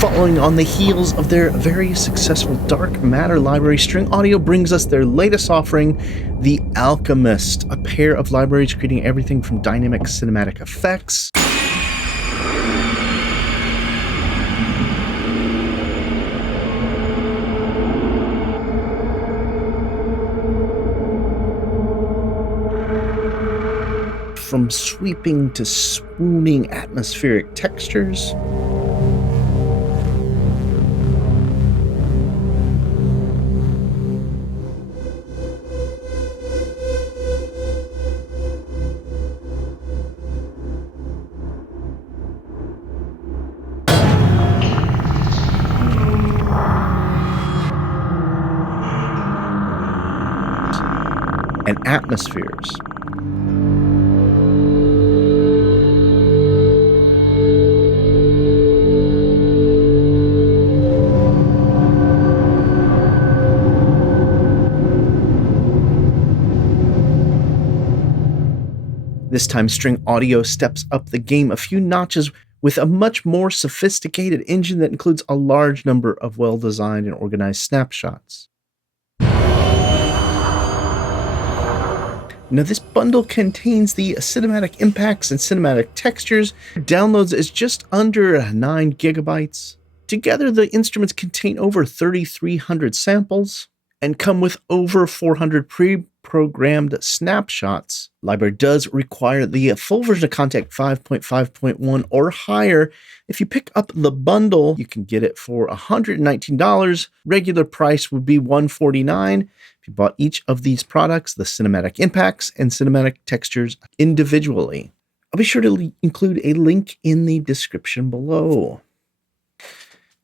Following on the heels of their very successful Dark Matter library, String Audio brings us their latest offering, The Alchemist, a pair of libraries creating everything from dynamic cinematic effects from sweeping to swooning atmospheric textures, and atmospheres. This time, String Audio steps up the game a few notches with a much more sophisticated engine that includes a large number of well-designed and organized snapshots. Now, this bundle contains the cinematic impacts and cinematic textures. Downloads is just under 9 gigabytes. Together, the instruments contain over 3,300 samples and come with over 400 pre-programmed snapshots. Library does require the full version of Contact 5.5.1 or higher. If you pick up the bundle, you can get it for $119. Regular price would be $149. If you bought each of these products, the cinematic impacts and cinematic textures individually. I'll be sure to include a link in the description below.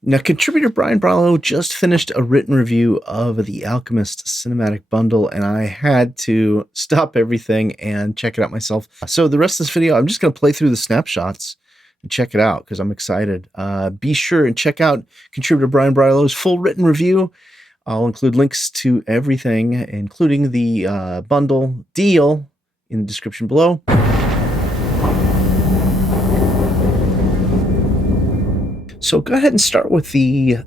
Now, contributor Brian Brallow just finished a written review of the Alchemist Cinematic Bundle, and I had to stop everything and check it out myself. So the rest of this video, I'm just going to play through the snapshots and check it out because I'm excited. Be sure and check out contributor Brian Brallow's full written review. I'll include links to everything, including the bundle deal, in the description below. So go ahead and start with the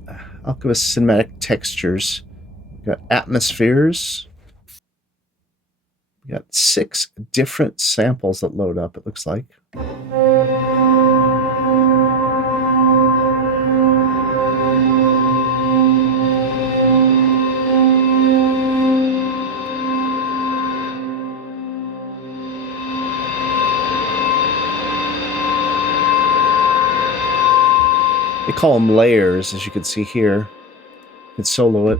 Alchemist cinematic textures. We've got atmospheres. We got 6 different samples that load up, it looks like. They call them layers, as you can see here. You can solo it.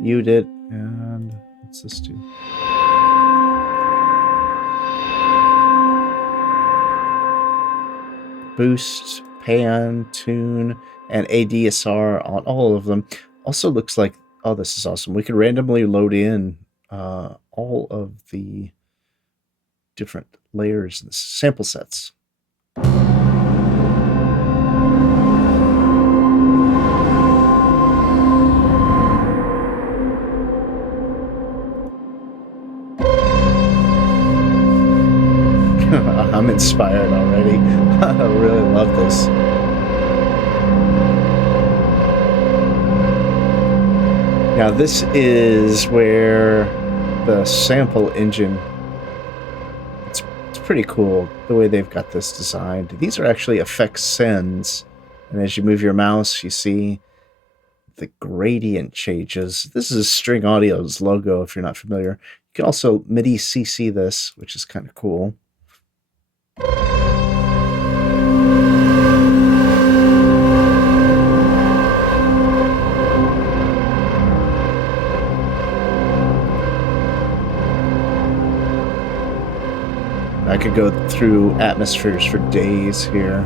Mute it, and what's this do? Boost, pan, tune, and ADSR on all of them. Also looks like, oh, this is awesome. We can randomly load in all of the different layers and sample sets. I'm inspired already. I really love this. Now this is where the sample engine, it's pretty cool the way they've got this designed. These are actually effects sends, and as you move your mouse you see the gradient changes. This is String Audio's logo if you're not familiar. You can also MIDI CC this, which is kind of cool. I could go through atmospheres for days here.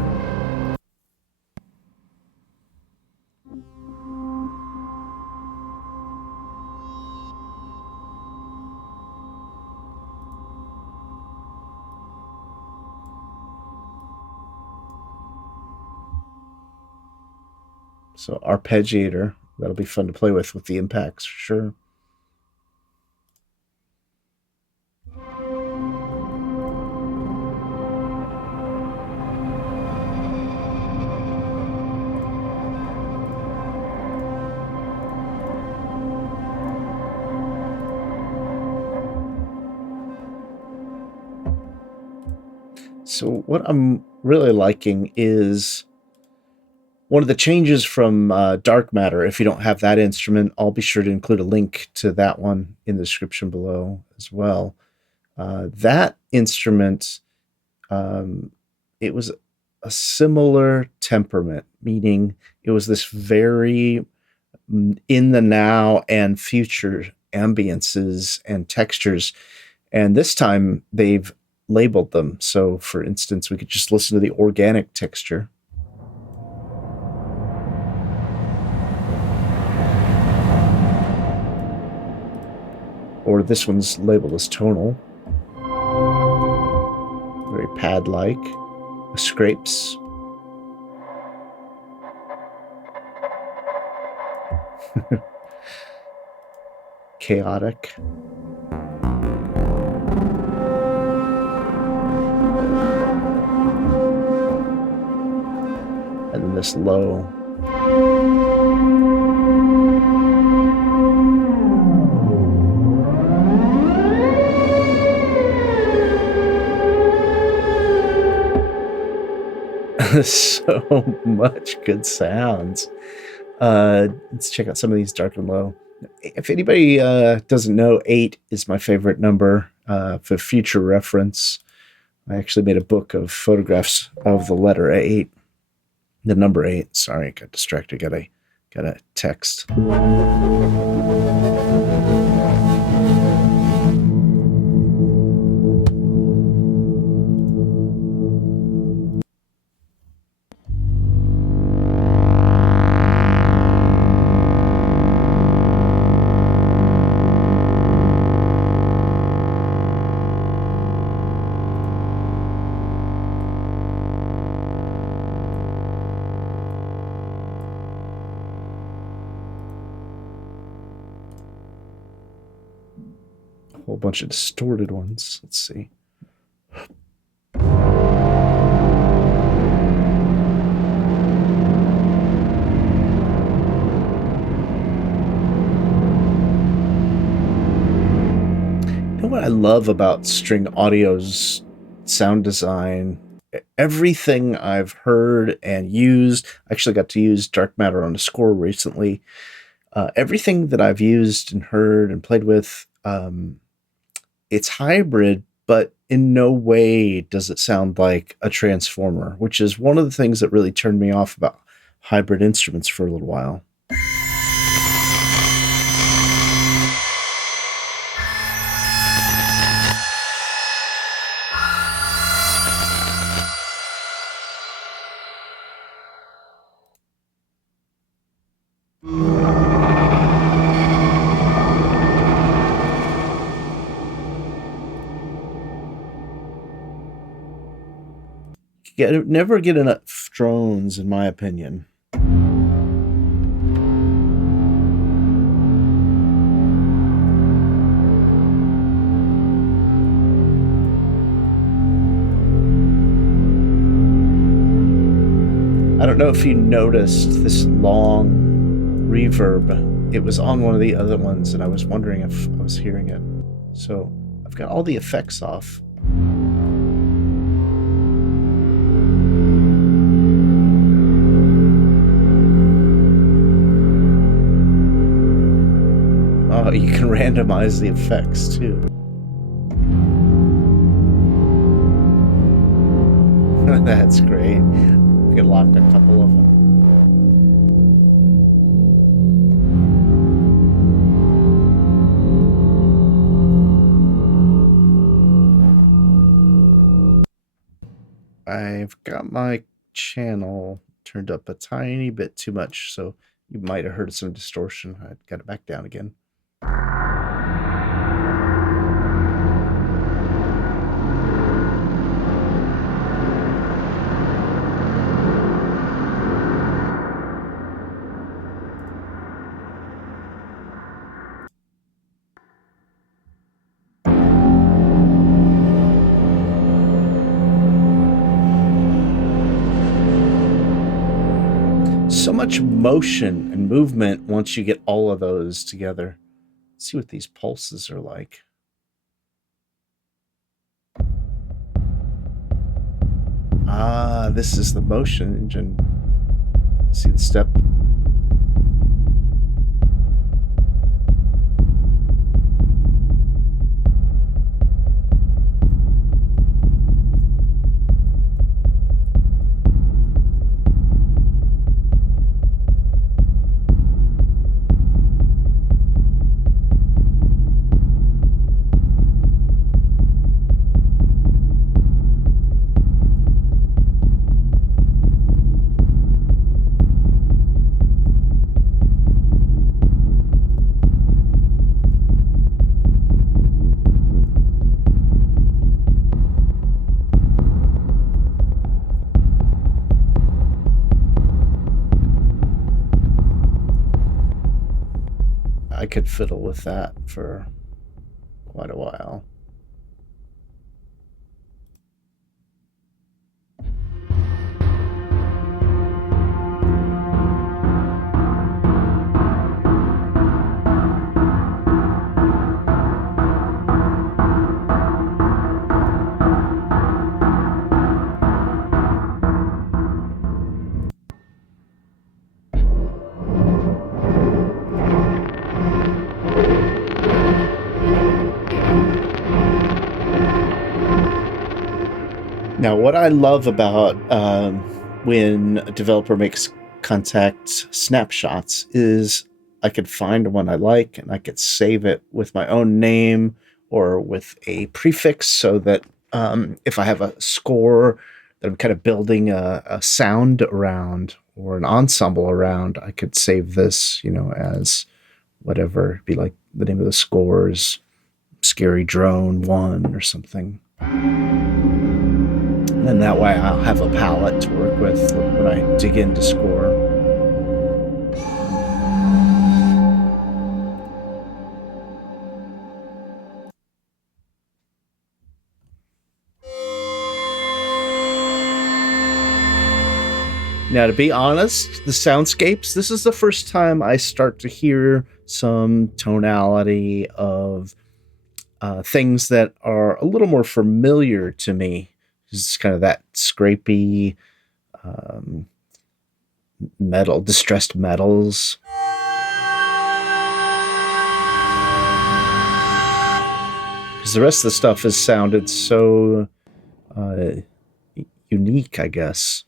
So arpeggiator, that'll be fun to play with the impacts for sure. So what I'm really liking is one of the changes from Dark Matter. If you don't have that instrument, I'll be sure to include a link to that one in the description below as well. That instrument, it was a similar temperament, meaning it was this very in the now and future ambiances and textures. And this time they've labeled them. So for instance, we could just listen to the organic texture. Or this one's labeled as tonal. Very pad-like. Scrapes. Chaotic. And then this low. So much good sounds. Let's check out some of these dark and low. If anybody doesn't know, 8 is my favorite number for future reference. I actually made a book of photographs of the letter 8, the number 8. Sorry, I got distracted. Got a text. A whole bunch of distorted ones. Let's see. You know what I love about String Audio's sound design? Everything I've heard and used, I actually got to use Dark Matter on a score recently. Everything that I've used and heard and played with, it's hybrid, but in no way does it sound like a transformer, which is one of the things that really turned me off about hybrid instruments for a little while. Never get enough drones, in my opinion. I don't know if you noticed this long reverb. It was on one of the other ones, and I was wondering if I was hearing it. So I've got all the effects off. Oh, you can randomize the effects too. That's great. We can lock a couple of them. I've got my channel turned up a tiny bit too much, so you might have heard some distortion. I got it back down again. So much motion and movement once you get all of those together. Let's see what these pulses are like. Ah, this is the motion engine. See the step. I could fiddle with that for quite a while. Now, what I love about when a developer makes contact snapshots is I could find one I like and I could save it with my own name or with a prefix so that if I have a score that I'm kind of building a sound around or an ensemble around, I could save this, as whatever. It'd be like the name of the scores, Scary Drone 1 or something. And that way I'll have a palette to work with when I dig into score. Now, to be honest, the soundscapes, this is the first time I start to hear some tonality of things that are a little more familiar to me. It's kind of that scrapey metal, distressed metals. Because the rest of the stuff has sounded so unique, I guess.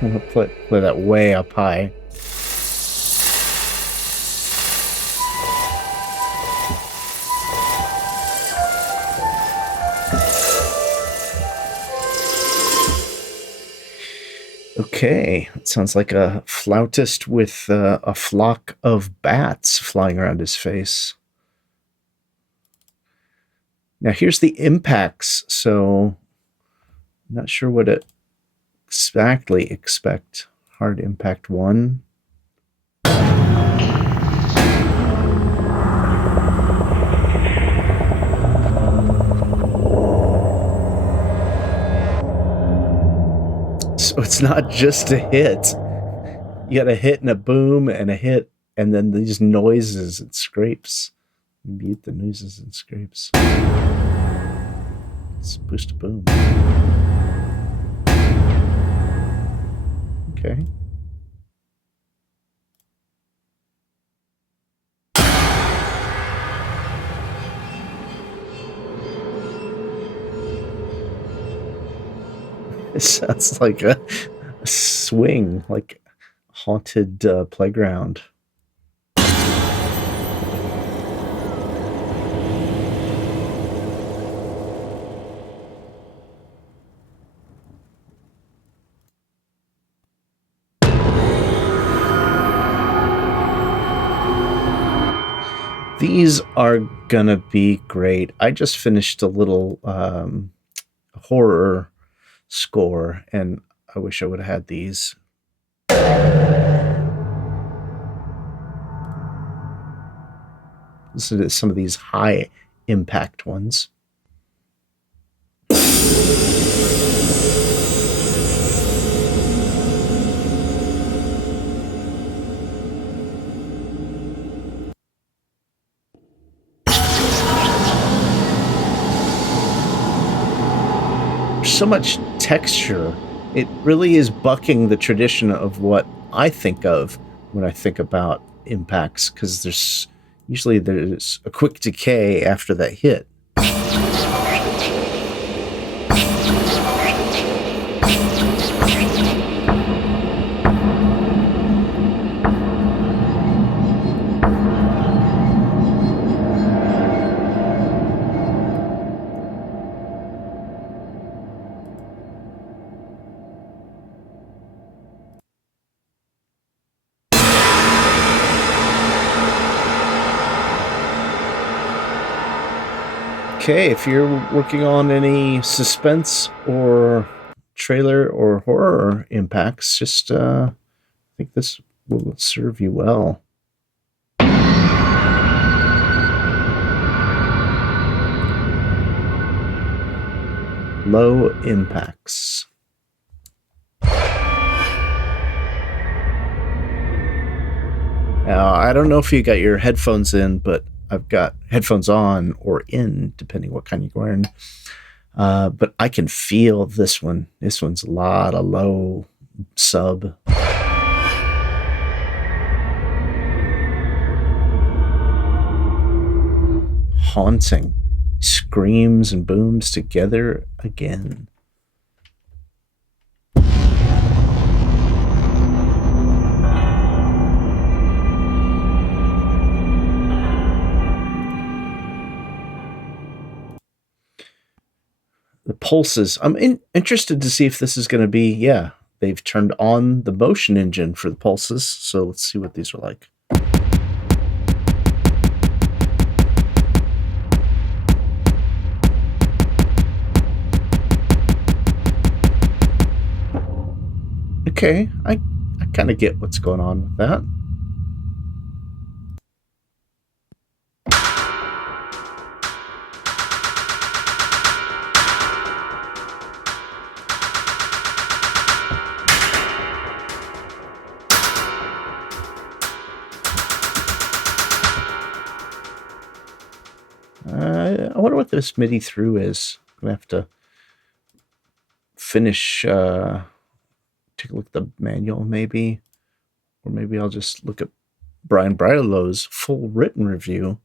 I'm gonna play that way up high. Okay, it sounds like a flautist with a flock of bats flying around his face. Now here's the impacts, so I'm not sure what to exactly expect. Hard impact 1. So it's not just a hit. You got a hit and a boom and a hit, and then these noises and scrapes. Mute the noises and scrapes. It's boost a boom. Okay. It sounds like a swing, like a haunted playground. These are gonna be great. I just finished a little horror score, and I wish I would have had these. Listen to some of these high impact ones. So much texture. It really is bucking the tradition of what I think of when I think about impacts, because there's a quick decay after that hit. Okay, if you're working on any suspense or trailer or horror impacts, just I think this will serve you well. Low impacts. Now, I don't know if you got your headphones in, but I've got headphones on or in, depending what kind you're wearing. But I can feel this one. This one's a lot of low sub. Haunting. Screams and booms together again. The pulses. I'm interested to see if this is going to be, they've turned on the motion engine for the pulses. So let's see what these are like. Okay, I kind of get what's going on with that. I wonder what this MIDI through is. I'm going to have to finish, take a look at the manual maybe, or maybe I'll just look at Brian Bridlow's full written review.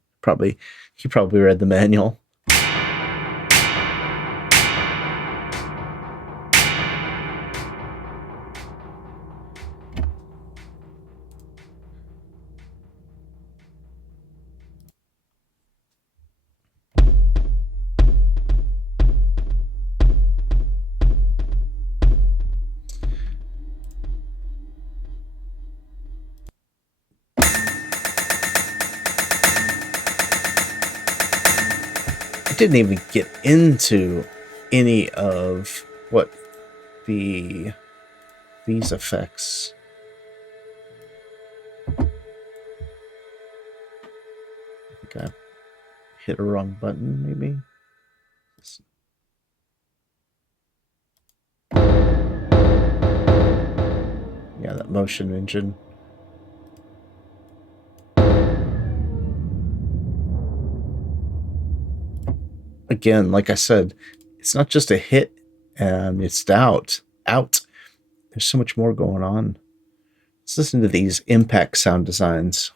He probably read the manual. I didn't even get into any of what these effects. I think I hit a wrong button, maybe. Yeah, that motion engine. Again, like I said, it's not just a hit and it's out. There's so much more going on. Let's listen to these impact sound designs.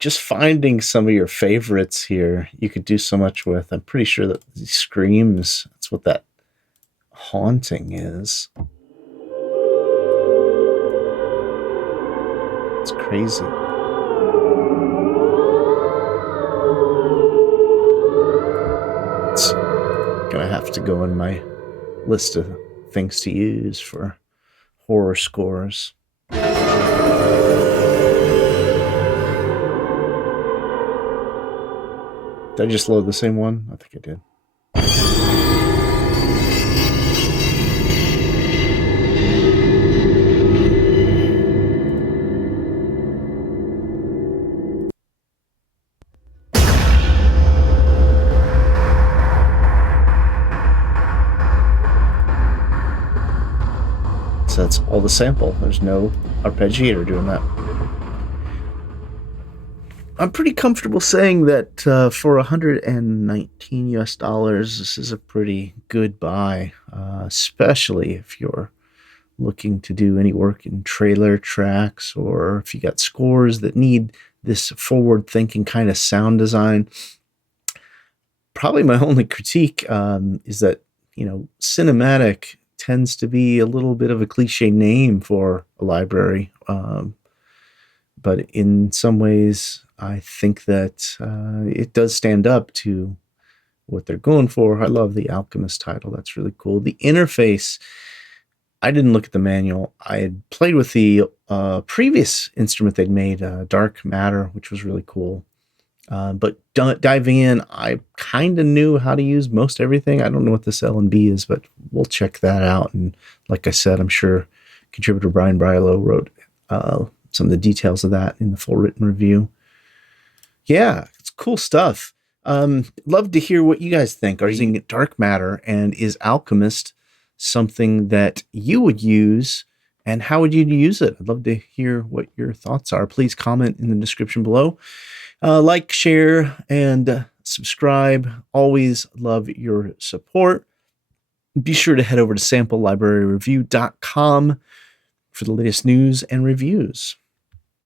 Just finding some of your favorites here, you could do so much with. I'm pretty sure that these screams, that's what that haunting is. It's crazy. It's gonna have to go in my list of things to use for horror scores. Did I just load the same one? I think I did. So that's all the sample. There's no arpeggiator doing that. I'm pretty comfortable saying that for 119 US dollars, this is a pretty good buy, especially if you're looking to do any work in trailer tracks or if you got scores that need this forward thinking kind of sound design. Probably my only critique is that, cinematic tends to be a little bit of a cliche name for a library. But in some ways, I think that it does stand up to what they're going for. I love the Alchemist title. That's really cool. The interface, I didn't look at the manual. I had played with the previous instrument they'd made, Dark Matter, which was really cool. But diving in, I kind of knew how to use most everything. I don't know what this L&B is, but we'll check that out. And like I said, I'm sure contributor Brian Brilow wrote some of the details of that in the full written review. Yeah, it's cool stuff. Love to hear what you guys think. Are you using Dark Matter, and is Alchemist something that you would use, and how would you use it? I'd love to hear what your thoughts are. Please comment in the description below. Like, share, and subscribe. Always love your support. Be sure to head over to samplelibraryreview.com for the latest news and reviews.